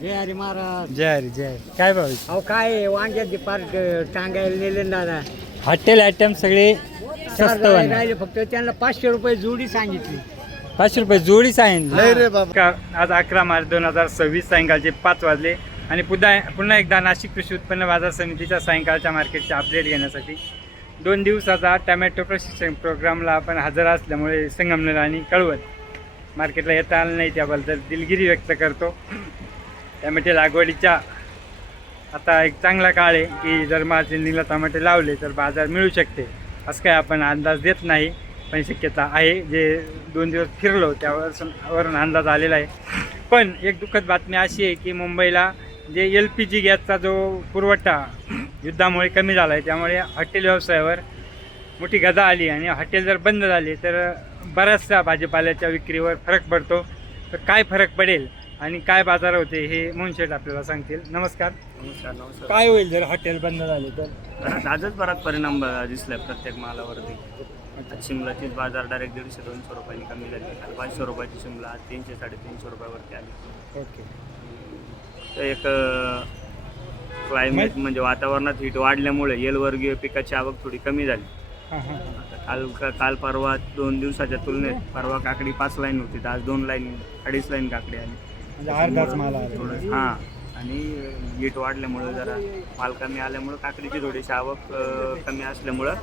जय हरी महाराज. जय हरी जय हरी. काय भाव आहे? अहो काय वांग्याची पार्ट टांगायला नेले ना दादा. हॉटेल आयटम सगळे स्वस्त वाले. राहिले फक्त त्यांना 500 रुपये जोडी सांगितली. 500 रुपये जोडी सांगितली. नाही रे बाबा. आज 11 मार्च 2026 सायंकाळचे 5 वाजले आणि पुन्हा एकदा नाशिक कृषी उत्पन्न बाजार समितीच्या सायंकाळच्या मार्केटचे अपडेट घेण्यासाठी 2 दिवसाचा टमॅटो प्रशिक्षण प्रोग्रामला आपण हजर असल्यामुळे संगमनेर आणि कळवण मार्केटला येता आलं नाही, त्याबद्दल दिलगिरी व्यक्त करतो. टमॅटे लागवडीच्या आता एक चांगला काळ आहे की जर मार्च एंडिंगला टमाटे लावले तर बाजार मिळू शकते, असं काय आपण अंदाज देत नाही, पण शक्यता आहे. जे 2 दिवस फिरलो त्यावरून अंदाज आलेला आहे. पण एक दुःखद बातमी अशी आहे की मुंबईला जे LPG गॅसचा जो पुरवठा युद्धामुळे कमी झाला आहे, त्यामुळे हॉटेल व्यवसायावर मोठी गदा आली आणि हॉटेल जर बंद झाली तर बऱ्याचशा भाजीपाल्याच्या विक्रीवर फरक पडतो. तर काय फरक पडेल आणि काय बाजार होते हे मोहनशेठ आपल्याला सांगतील. नमस्कार. नमस्कार. काय होईल जर हॉटेल बंद झाले तर? आजच बराच परिणाम दिसलाय प्रत्येक मालावरती. शिमलाचीच बाजार डायरेक्ट 150-200 रुपयांनी कमी झाली. 500 रुपयाची शिमला आज 300-350 रुपयावरती आली. ओके. तर एक क्लायमेट म्हणजे वातावरणात हीट वाढल्यामुळे येलवर्गीय पिकाची आवक थोडी कमी झाली. काल परवा 2 दिवसाच्या तुलनेत परवा काकडी 5 लाईन होती, तर आज 2 लाईन 2.5 लाईन काकडी आली. अर्धाच माल आला. थोडं हां, आणि हीट वाढल्यामुळं जरा माल कमी आल्यामुळं काकडीची थोडीशी आवक कमी असल्यामुळं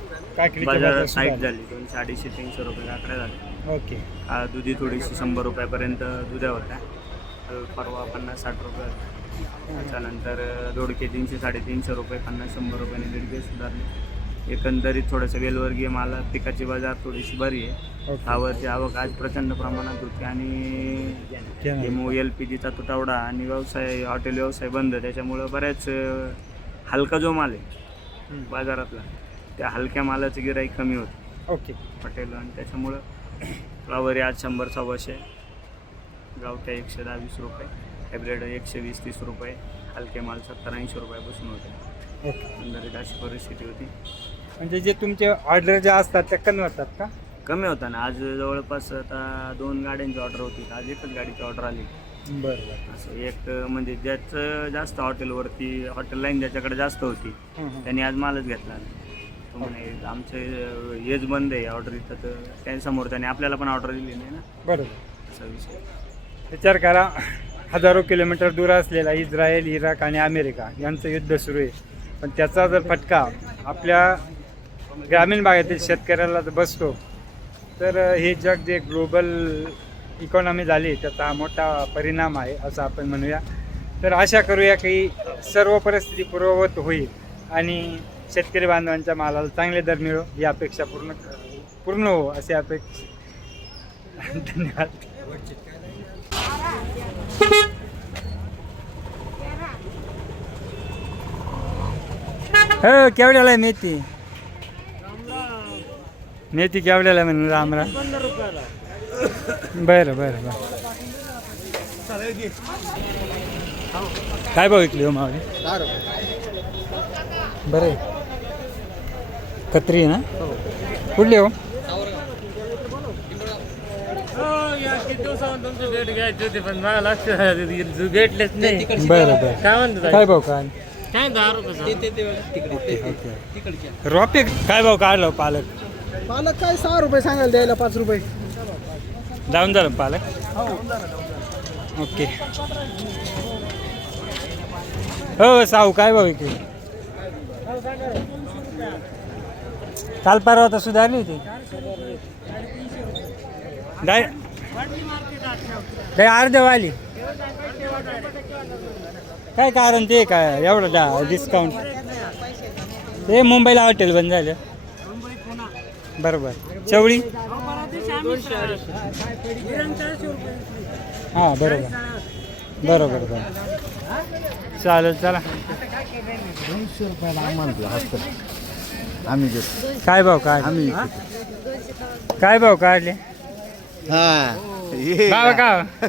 बाजार साईट झाली. 200-250-300 रुपये काकड्या झाल्या. ओके. दुधी थोडीशी 100 रुपयापर्यंत दुध्या होत्या. परवा 50-60 रुपये. त्याच्यानंतर दोडके 300-350 रुपये, 50-100 रुपयाने दीडके सुधारले. एकंदरीत थोडंसं वेलवर्गीय माला पिकाची बाजार थोडीशी बरी आहे. फ्लावरची आवक आज प्रचंड प्रमाणात होती आणि LPGचा तुटवडा आणि व्यवसाय हॉटेल व्यवसाय बंद, त्याच्यामुळं बऱ्याच हलका जो माल आहे बाजारातला त्या हलक्या मालाचं गिराईक कमी होतं. ओके. हॉटेल आणि त्याच्यामुळं फ्लावर आज 100-125, गावठ्या 110-120 रुपये, हायब्रिड 120-130 रुपये, हलके माल 70-80 रुपयापासून होते. ओके. एकंदरीत अशी परिस्थिती होती. म्हणजे जे तुमचे ऑर्डर ज्या असतात त्या कमी होतात का? कमी होता ना. आज जवळपास आता 2 गाड्यांची ऑर्डर होती, आज एकच गाडीची ऑर्डर आली. बरं. असं एक म्हणजे ज्याचं जास्त हॉटेलवरती हॉटेल लाईन ज्याच्याकडे जास्त होती त्यांनी आज मालच घेतला. तो म्हणे आमचं हेच बंद आहे ऑर्डर इथं, तर त्यांच्यासमोर त्याने आपल्याला पण ऑर्डर दिली नाही ना. बरोबर. असा विषय. विचार करा, हजारो किलोमीटर दूर असलेला इस्रायल, इराक आणि अमेरिका यांचं युद्ध सुरू आहे, पण त्याचा जर फटका आपल्या ग्रामीण भागातील शेतकऱ्याला जर बसतो तर हे जग जे ग्लोबल इकॉनॉमी झाली त्याचा हा मोठा परिणाम आहे असं आपण म्हणूया. तर आशा करूया की सर्व परिस्थिती पूर्ववत होईल आणि शेतकरी बांधवांच्या मालाला चांगले दर मिळो ही अपेक्षा पूर्ण हो अशी अपेक्षा. धन्यवाद. हो, केवढ्याला आहे मेथी? मेथी केवढ्याला आहे म्हणून रामरा? 15 रुपयाला. बरं बरं बरं. काय भाव विकली हो मावली? 10 रुपये. बरं. कत्री ना? कुठली हो? डेट घ्यायची होती पण मला लक्षात भेटलेच नाही. बरं बरं. काय म्हणतो काय भाव काय? काय 10 रुपये. रोपे काय भाव काढलो? पालक काय 6 रुपये सांगायला द्यायला 5 रुपये. जाऊन झालं पालक. ओके. हो साऊ काय भाव विकली? काल परवा तर सुधारली होती. काय अर्धवाली? काय कारण ते काय एवढं डिस्काउंट? ते मुंबईला हॉटेल बंद झालं. बरोबर. चवळी? हां बरोबर बरोबर बरोबर. चालेल चला. 200 रुपयाला आम्हाला हसतं आम्ही देतो. काय भाव काढ? आम्ही काय भाव काढले? हां बाबा का?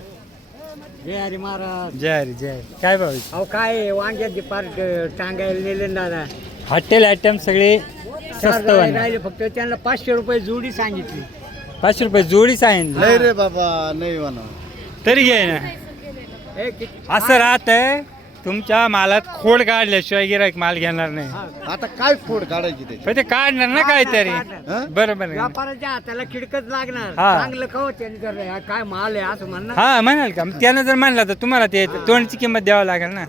जय हरी महाराज. जय हरी जय हरी. काय भाव? अहो काय वांग्याची पार्ट टांगायला नेले ना दादा. हॉटेल आयटम सगळे स्वस्त वाले. राहिले फक्त त्यांना 500 रुपये जोडी सांगितली. 500 रुपये जोडी सांगितलं. नाही रे बाबा, नाही म्हणा. तरी घे ना. असं राहतंय तुमच्या मालात खोड काढल्याशिवाय गिराईक माल घेणार नाही. आता काय फोड काढायची त्याची? पण ते काढणार ना काहीतरी. बरोबर आहे. व्यापाराच्या हाताला खिडकच लागणार. हा. चांगलं कव त्यांनी जर हा काय माल आहे असं म्हणणार. हा म्हणाल का त्यानं जर म्हणलं तर तुम्हाला ते तोंडची किंमत द्यावं लागेल ना.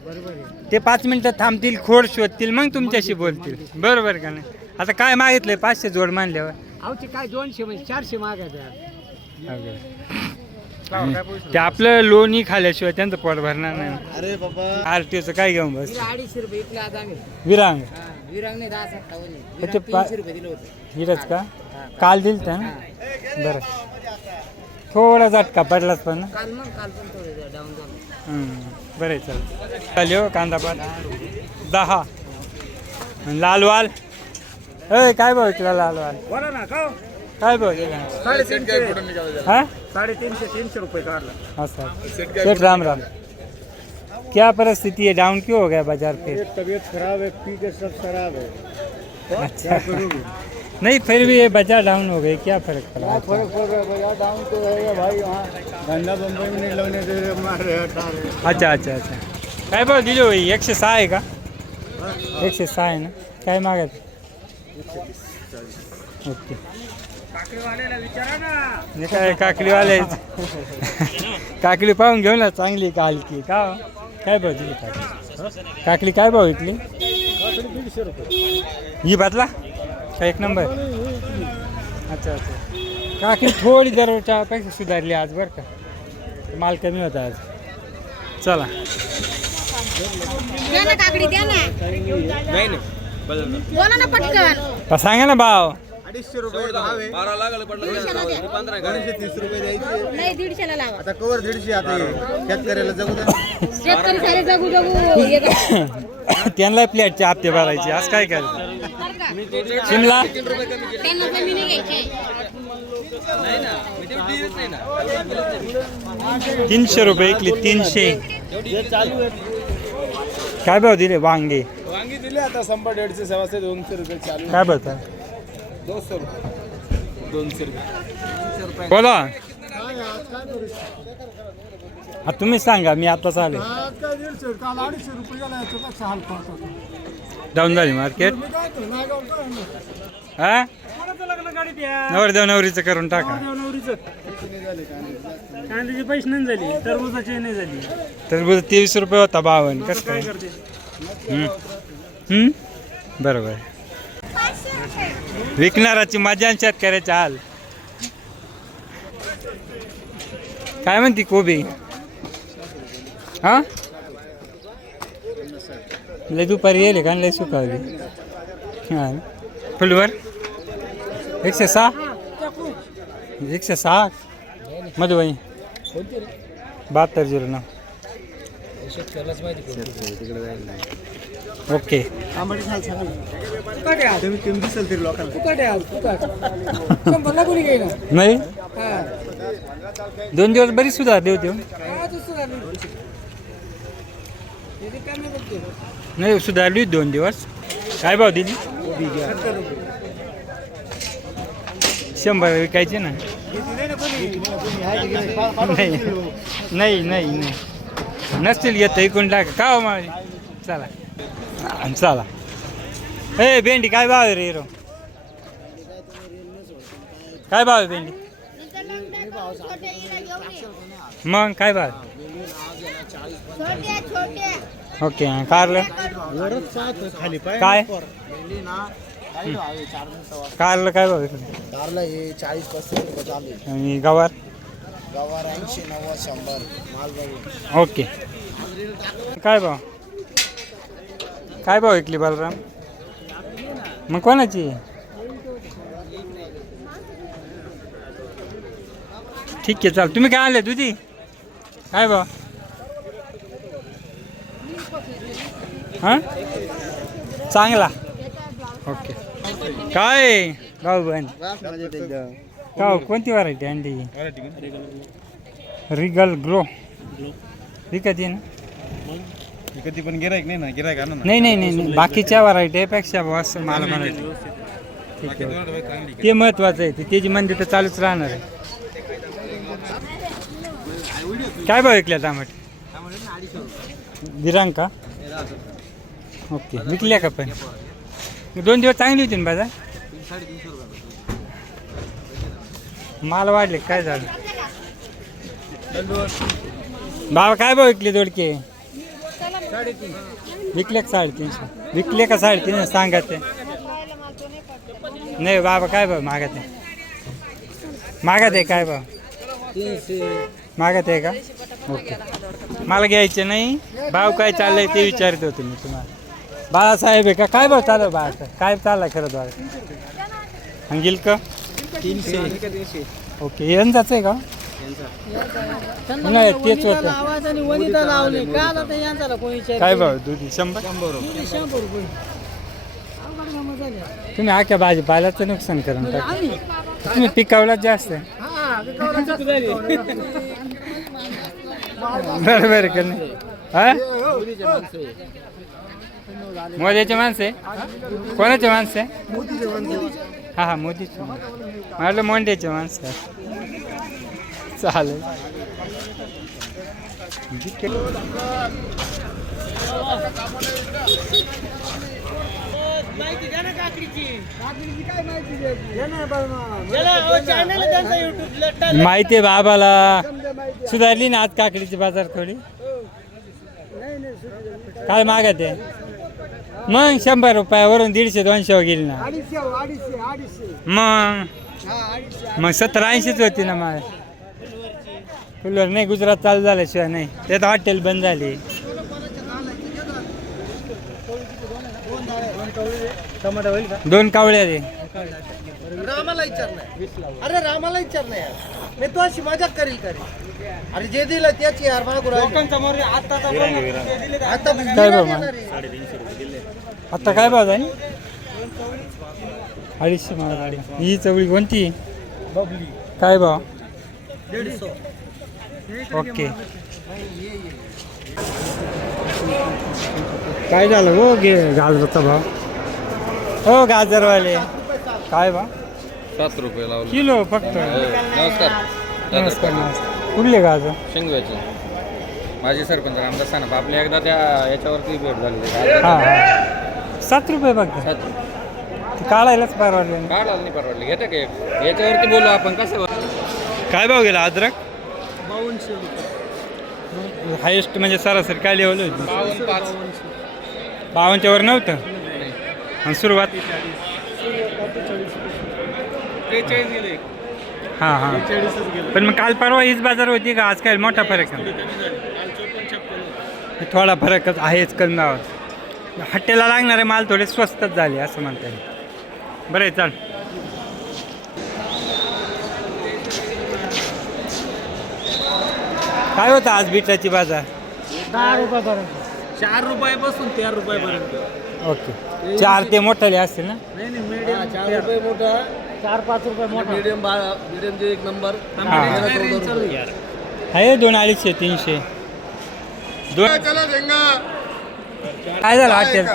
ते 5 मिनिटं थांबतील खोड शोधतील मग तुमच्याशी बोलतील. बरोबर का नाही. आता काय मागितलंय 500 जोड मानल्यावर आवचे काय 200 म्हणजे 400 मागायचं. ते आपलं लोणी खाल्ल्याशिवाय त्यांचं पोट भरणार नाही. अरे बाबा आरटीओचं काय घेऊन बस 250 रुपये इथले आज आम्ही विरांग विरांगने 10-57 ते 300 रुपये दिलं होतं. हिरच का काल दिल त्या ना. बरं थोडा झटका पडलाच पण ना. काल पण थोडं डाऊन झालं. बरं आहे चल चालेल हो. कांदा पात 10 लाल वाल. अय काय भाव तुला लाल वाल? बोला ना का काय भाव 350 हा 350 रुपये काढला. अच्छा सेठ राम राम. क्या परिस्थिति है डाउन क्यों हो गया बाजार पे? तबीयत खराब है पी के सब खराब है. अच्छा नहीं फिर भी ये बाजार डाउन हो गए क्या फर्क पड़ा? फर्क पड़ रहा है भैया. डाउन तो है भाई. वहाँ धंधा बम्बई में नहीं लगने दे रहे मार रहे हटा रहे. अच्छा अच्छा अच्छा काय भाव दिले हो? 106 आहे का? 106 आहे ना. काय मागत? ओके हे काय काकडीवाले काकडी पाहून घेऊ ना चांगली का हलकी का हो? काय भाव दिली काकडी? काकडी काय भाव विकली? 150 रुपये. ही बातला का एक नंबर? अच्छा अच्छा काकडी थोडी दररोजच्यापेक्षा सुधारली आज बरं का. माल कमी होता आज. चला द्या ना काकडी द्या ना. बोला ना पटकन. सांगा ना भाव. 250 रुपये भाव आहे. 150 द्या. 230 रुपये द्यायचे. नाही 150 लावा. आता कवर 150 आता हे. शेतकऱ्याला जगू द्या. शेतकरी सारे जगू जगू हे करा. त्यांना प्लेटचे हप्ते भरायचे आज काय करायचं? बरं का? शिमला त्यांना कमी नाही घ्यायचे. 300 रुपये इकली 300. काय भाव दिले वांगे? वांगी दिले आता 100-150 सव्वाशे 200 रुपये चालू. काय बघता 200 रुपये 200 रुपये. बोला हा तुम्ही सांगा मी आता चालेल. आज काय 150 काल 250 रुपये गेला. याचं कसं हाल पाहतो. डाऊन झाली मार्केट. मी काय तो नागाव काय म्हणलं? हा कोणाचं लग्न गाडी द्या. नवरदेव नवरीचं करून टाका. नवरीचं कांद्याचे पैसे नाही झाले. टरबूजाचे नाही झाली. तर 23 रुपये होता 52. कसं काय? करते बरोबर विकणाराची मजा आणि शेतकऱ्याचा हाल. काय म्हणती कोबी? हा लय दुपारी येले का लय सुकावली. हा फुलवर 106 106 मधुबाई 7209. ओके तुम्ही दिसेल तरी लोकांना. नाही 2 दिवस बरी सुधारली होती. नाही सुधारली 2 दिवस. काय भाव दिली? 100 विकायचे ना. नाही नाही नाही नसतील येत इकून टाका का हो माझी. चला चला ए भेंडी काय भाव आहे रे हिरो? काय भाव आहे भेंडी? मग काय भाव? ओके हां कारलं काय? कारलं काय भाव आहे? कारला हे 40-35 रुपये चालू आहे. आणि गवार? गवार 80-90-100 माल बघू. ओके काय भाव? काय भाव विकली बालराम? मग कोणाची? ठीक आहे चाल. तुम्ही काय आणले दुधी? काय भाव? हां चांगला. ओके काय भाऊ बहीण का कोणती व्हरायटी अंडी? रिगल ग्रो विकत आहे ना? कधी पण गिरायक नाही ना. गिरायक आणा ना. नाही नाही नाही नाही. बाकीच्या व्हरायटीपेक्षा बस मला म्हणायचं. ठीक आहे ते महत्वाचं आहे. त्याची मंदी तर चालूच राहणार आहे. काय भाव विकल्या टमाटे? गिरांग का ओके विकल्या का पण 2 दिवस चांगली होती ना बाजार माल वाढले काय झालं बाबा काय भाव विकले दोडके विकले का 350 विकले का 350 सांगा ते नाही बाबा काय भाव मागत आहे काय भाव मागत आहे का ओके मला घ्यायचे नाही भाव काय चाललंय ते विचारत होते मी तुम्हाला बाळासाहेब आहे का काय भाव चालू बाळासाहेब काय चाललाय खरं बाळा अंगिल का 300 ओके यांचाच आहे का नाही तेच होतं काय भाव दुधी 100 तुम्ही आख्या भाजीपाल्याचं नुकसान करून तुम्ही पिकावला जास्त बरोबर का नाही हा मोदीचे माणसे कोणाचे माणसे हा मोदीचे म्हटलं मोंड्याचे माणसं चालेल माहिती आहे बाबाला सुधारली ना आज काकडीची बाजार थोडी काय मागत आहे मग 100 रुपयावरून 150-200 गेली ना मग 70-80च होती ना मग कूलर नाही गुजरात चालू झाल्याशिवाय नाही त्यात हॉटेल बंद झाली टमाटा होईल का 2 कावळ्या दे रामाला विचार नाही अरे रामाला विचार नाही यार मी तो अशी मजाक करील अरे जे दिलं त्याची यार मागू काय भाव आता काय भाव आहे 250 मला ही चवळी कोणती काय भाव 150 ओके काय झालं हो गाजराचा भाव हो गाजरवाले काय भाव 7 रुपये लावले किलो फक्त नमस्कार नमस्कार कुठले गाजर शेंगव्याचे माझी सरपंच रामदास सानप आपली एकदा त्या याच्यावरती भेट झाली हां 7 रुपये फक्त 7 रुपये काढायलाच परवडले काढायला नाही परवडले घेते का याच्यावरती बोलू आपण कसं काय भाव गेला अद्रक 5200 हायेस्ट म्हणजे सरासरी काय लेवल होती 52च्या वर नव्हतं आणि सुरुवात 43 गेले हां पण मग काल परवा हीच बाजार होती का आज काय मोठा फरक आहे थोडा फरकच आहेच कमी भावात हट्टेला लागणारे माल थोडे स्वस्तच झाले असं म्हणता येईल बरं आहे चाल काय होतं आज बीटाची बाजार 10 रुपयापर्यंत 4 रुपयापासून 13 रुपयापर्यंत ओके 4 ते मोठाले असतील ना नाही मीडियम 4 रुपये मोठा 4-5 रुपये मोठा मीडियम जे 1 नंबर आहे 200-250 300 काय झालं हॉटेल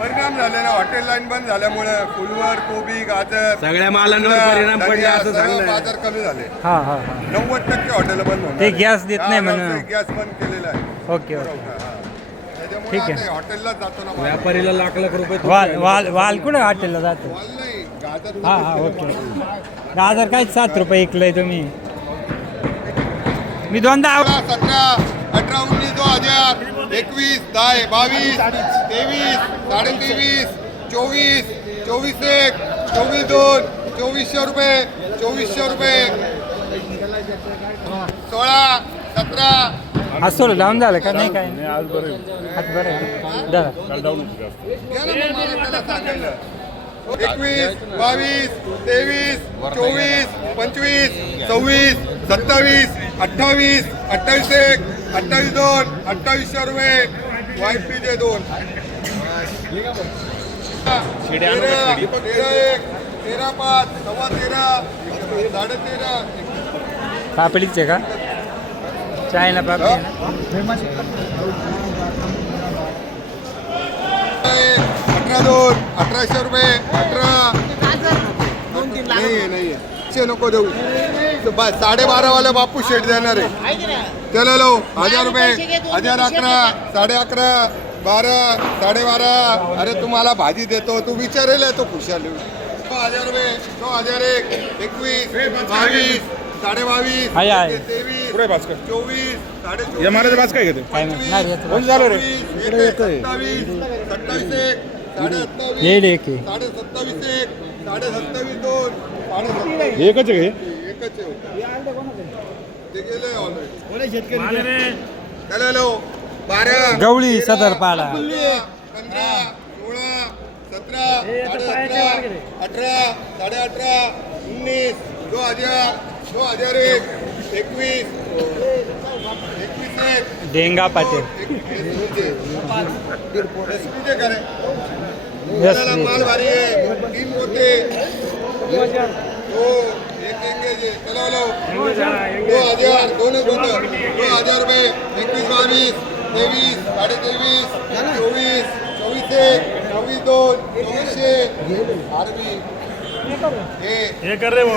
परिणाम झाले ना हॉटेल लाईन बंद झाल्यामुळे फुलवर कोबी गाजर सगळ्या मालांवर परिणाम पडले असं सर्व बाजार कमी झाले हां 90% हॉटेल बंद होणार. ते गॅस देत नाही म्हणून गॅस बंद केलेला आहे ओके त्याच्यामुळे ठीक आहे. आता हॉटेललाच जातो ना व्यापारीला लाख रुपये वाल कुठं हॉटेलला जातो वाल नाही गाजर हां ओके गाजर काय 7 रुपये विकलंय तुम्ही मी 2दा 17 18 19 2000 21 10 22 23 23.5 24 24 1 24 2 2400 रुपये 16 17 आज सोडं डाऊन झालं का नाही काय आज बरं आहे झालं 21 22 23 24 25 26 27 28 28 1 28 2 2800 रुपये YPJ 2 13 1 13 5 13 13.5 पापडीचे का चायना पापडी ना 18 2 1800 रुपये 18 नाही नको देऊ 12.5 वाला बापू शेट देणार आहे चलो लो 1000 रुपये 1011 11.5 12 12.5 अरे तुम्हाला भाजी देतो तू विचारेल तो खुशाल 2000 रुपये 2001 21 22 22.5 आहे, आहे. 23 पुढे भास्कर 24 24 या महाराज भास काय घेते काय माहित नाही याचं. कोण झालं रे 27 27 येईल एक आहे. 27 1 27 2 27 एकच आहे हे? एकच आहे. ते गेले ऑलरेडी चला लो 12 गवळी सदरपाडा 15 16 17 18 18 18 19 2000 2001 21 21 डेंगा पाटील माल भारी है 3 पोते दो एक एंगेज है चलो लो 2000 दोनों 2000 रुपये 21 22 23 23 24 24 24 2 24 आरबी हे कर रे वो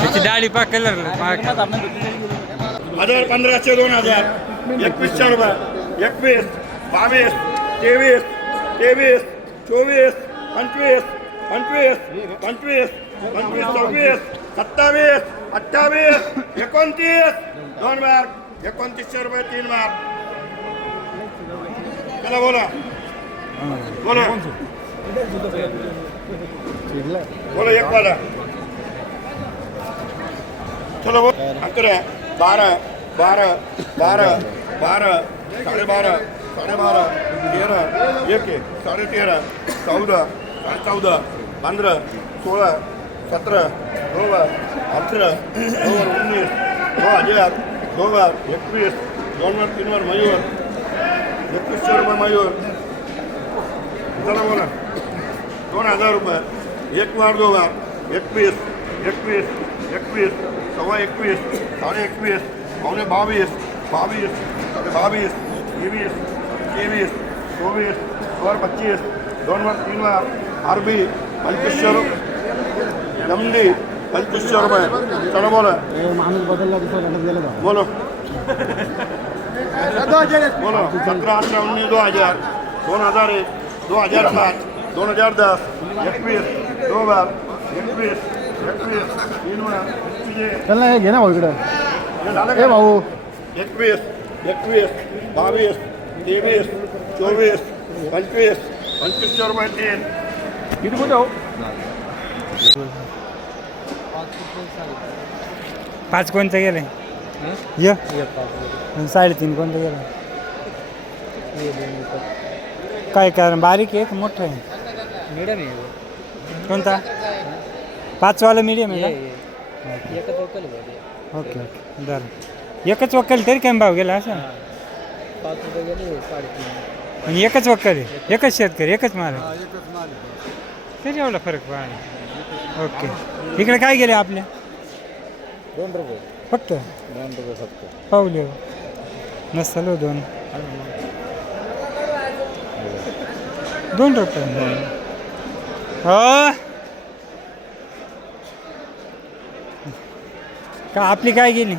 त्याची डाळी पा कलर 1500 2000 2100 रुपये 21 22 23 23 24 25 25 25 25 26 27 28 29 2 बार 2900 रुपये 3 बार चला बोला बोला बोलो एक वाला चलो बोल 11 12 12 12 12 12.5 12.5 13 1 13.5 14 14 15 16 17 18 18 19 2000 2000 21 2 3 मयूर 2100 रुपये मयूर चला बोला 2000 रुपये 1 बार 2 बार 21 21 21 सव्वा 21 साढ़े 21 पौने 22 22 22 23 23 24 और 25 2 बार 3 बार आरबी 2500 दमडी 2500 रुपये चलो बोला माणूस बदलला दुसरा घालत गेला का बोलो बोलो 17 18 19 2000 2001 2005 2010 21 2 बार 21 21 3 बार चल ना हे घे ना भाऊ इकडं ए भाऊ 21 21 22 23 24 25 2500 रुपये 3 किती कुठे हो 5 कोणतं गेलं य 3.5 कोणतं गेलं काय कारण बारीक आहे का मोठं आहे मीडियम आहे कोणता 5 वाला मीडियम आहे का एकच वकल आहे ओके ओके बरं एकच वक्कल तरी काय भाव गेला असं 5 रुपये गेले 3.5 आणि एकच वक्कल आहे एकच शेतकरी एकच माल आहे तरी एवढा फरक पाहिजे ओके इकडे काय गेले आपल्या 2 रुपये फक्त 2 रुपये फक्त पावले नसतं 2 रुपये हो का आपली काय गेली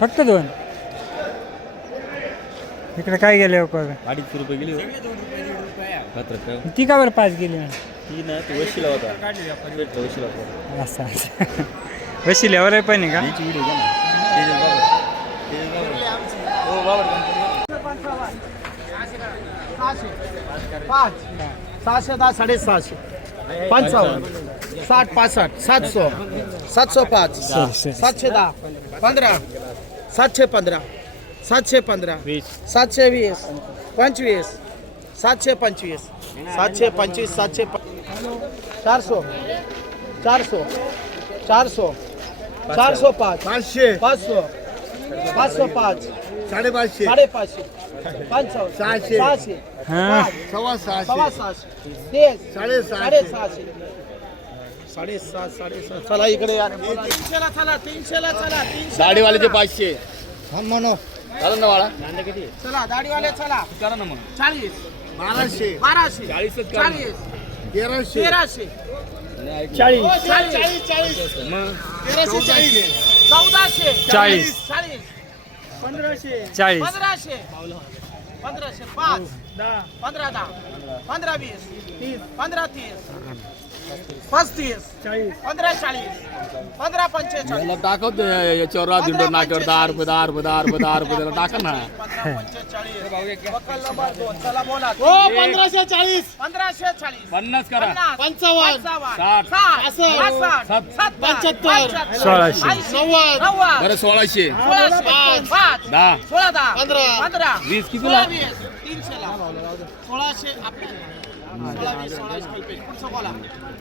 फक्त 2 इकडे काय गेले 250 रुपये गेली ती का बरं 5 गेली ती ना ती वशिला होता वशिला होता असं वशिल्यावर आहे पण आहे का व्हिडिओ घ्या ना 610 650 55 60 65 700 705 710 15 715 715 720 25 725 725 400 400 400 405 500 500 505 550 550 600 हां सव्वा 600 साडेसात चला इकडे या 300 ला चला 300 ला चला 300 दाढीवाल्याचे 500 हम म्हणो चालेल ना बाळा चला दाढीवाले चला करा ना मग 40 1200 40 1300 40 40 मग 1340 1400 40 40 40 1500 1500 5 15 10 15 20 15 30 35 15 40 15 45 टाकवतो याच्यावर राजूंडर नाक्यावर 10 रुपये 10 रुपये 10 रुपये 10 रुपये त्याला टाका ना 15 बकल नंबर 2 चला बोला हो 1540 1540 50 करा 55 60 1600 बरं 1600 5 10 16 10 15 15 20 कितीला 300 ला 1600 आपले 16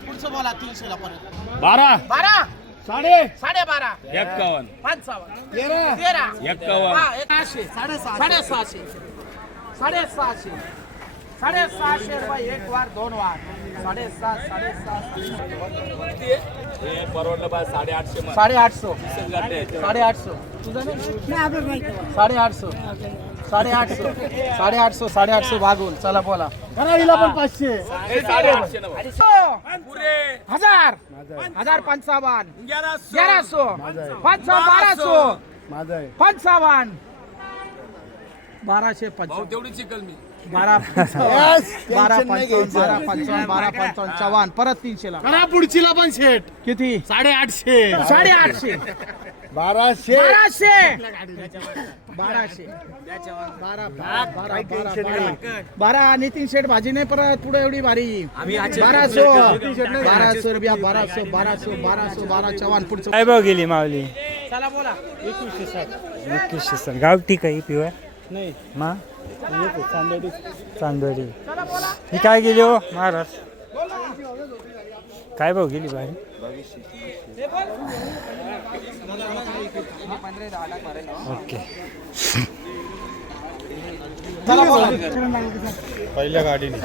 पुढचं बोला 300 ला परत 12 12 साडे 12.5 51 55 13 51 साडेसहाशे रुपये एक वार 2 वार 7.5 परवडलं बा 850 850 तुझं नाही 850 भागून चला बोला कराडीला पण 500 हजार 55 1100 1200 माझं आहे 55 1255 तेवढी चिकल मी 1255 परत 300 ला करा पुढचीला पण शेट किती 850 850 1200 12 नितीन शेठ भाजी नाही परत पुढे एवढी भारी 1200 रुपया 1200 पुढचं काय भाव गेली माऊली चला बोला 2160 गावठी काही पिवळ नाही मा चांदोडी ही काय गेली हो महाराज काय भाव गेली बाई ओके चला बोला पहिल्या गाडीने